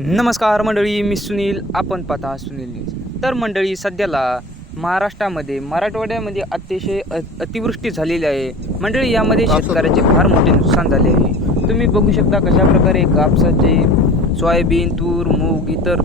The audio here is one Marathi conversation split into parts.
नमस्कार मंडळी मी सुनील. आपण पाहता सुनील न्यूज. तर मंडळी सध्याला महाराष्ट्रामध्ये मराठवाड्यामध्ये अतिशय अतिवृष्टी झालेली आहे. मंडळी यामध्ये शेतकऱ्याचे फार मोठे नुकसान झाले आहे. तुम्ही बघू शकता कशा प्रकारे कापसाचे सोयाबीन तूर मूग इतर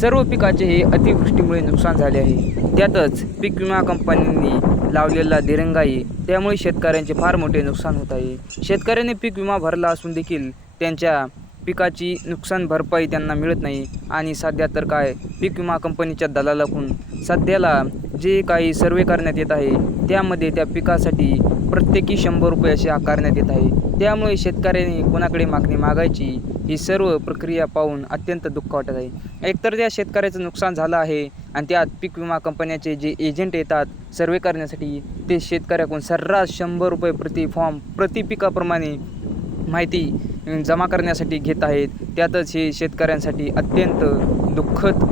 सर्व पिकाचे हे अतिवृष्टीमुळे नुकसान झाले आहे. त्यातच पीक विमा कंपनींनी लावलेला दिरंगाई त्यामुळे शेतकऱ्यांचे फार मोठे नुकसान होत आहे. शेतकऱ्यांनी पीक विमा भरला असून देखील त्यांच्या पिकाची नुकसान भरपाई त्यांना मिळत नाही. आणि सध्या तर काय? पीक विमा कंपनीच्या दलालाकडून सध्याला जे काही सर्वे करण्यात येत आहे त्यामध्ये त्या पिकासाठी प्रत्येकी शंभर रुपये असे आकारण्यात येत आहे. त्यामुळे शेतकऱ्यांनी कोणाकडे मागणी मागायची ही सर्व प्रक्रिया पाहून अत्यंत दुःख वाटत आहे. एकतर त्या शेतकऱ्याचं नुकसान झालं आहे आणि त्यात पीक विमा कंपन्याचे जे एजंट येतात सर्वे करण्यासाठी ते शेतकऱ्याकडून सर्रास शंभर रुपये प्रति फॉर्म प्रति पिकाप्रमाणे माहिती जमा करण्यासाठी घेत आहेत. त्यातच हे शेतकऱ्यांसाठी अत्यंत दुःखद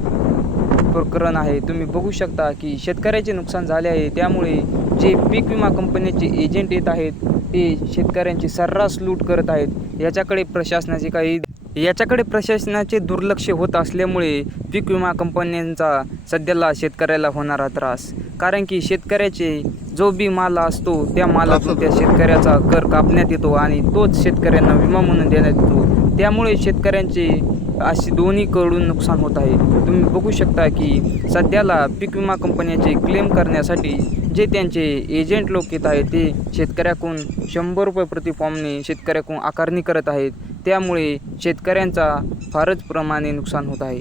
प्रकरण आहे. तुम्ही बघू शकता की शेतकऱ्याचे नुकसान झाले आहे. त्यामुळे जे पीक विमा कंपनीचे एजंट येत आहेत ते शेतकऱ्यांची सर्रास लूट करत आहेत. याच्याकडे प्रशासनाचे काही याच्याकडे प्रशासनाचे दुर्लक्ष होत असल्यामुळे पीक विमा कंपन्यांचा सध्याला शेतकऱ्याला होणारा त्रास. कारण की शेतकऱ्याचे जो बी माल असतो त्या मालातून त्या शेतकऱ्याचा कर कापण्यात येतो आणि तोच शेतकऱ्यांना विमा म्हणून देण्यात येतो. त्यामुळे शेतकऱ्यांचे अशी दोन्हीकडून नुकसान होत आहे. तुम्ही बघू शकता की सध्याला पीक विमा कंपन्याचे क्लेम करण्यासाठी जे त्यांचे एजंट लोक येत आहेत ते शेतकऱ्याकडून शंभर रुपये प्रति फॉर्मने शेतकऱ्याकडून आकारणी करत आहेत. त्यामुळे शेतकऱ्यांचा फारच प्रमाणे नुकसान होत आहे.